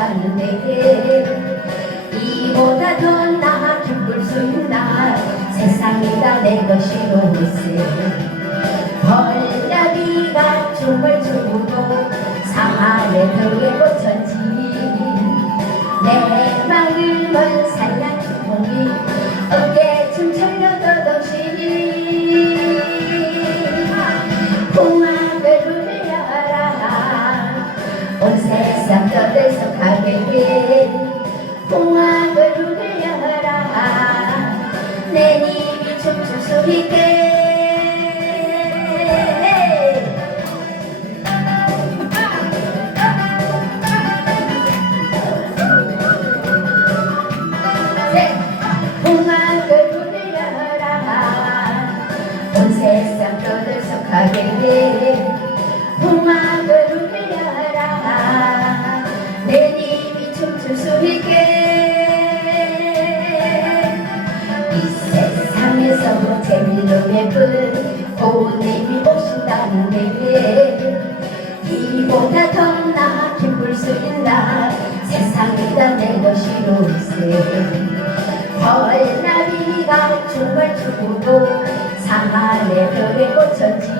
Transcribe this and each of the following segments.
오신다는데 이보다 더 나아 기쁠 수 있나? 세상이 다 내 것이로 있으 벌나비가 춤을 추고 상하의 벽에 꽂혔지. 내 마음은 산란 주공이 어깨춤 철려더덕시니? 풍악을 울려라. 온 세상 떠들썩하게 풍악을 울려라. 내 입이 춤출 수 있게. 세상 떠들썩하게 풍악 제일로 예쁜 고님이 오신다는데 이보다 더 나아 기쁠 수 있나. 세상이 다 내 것이로 있으 벌나비가 춤을 추고 상하의 벽에 꽂혔지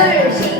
Virgem.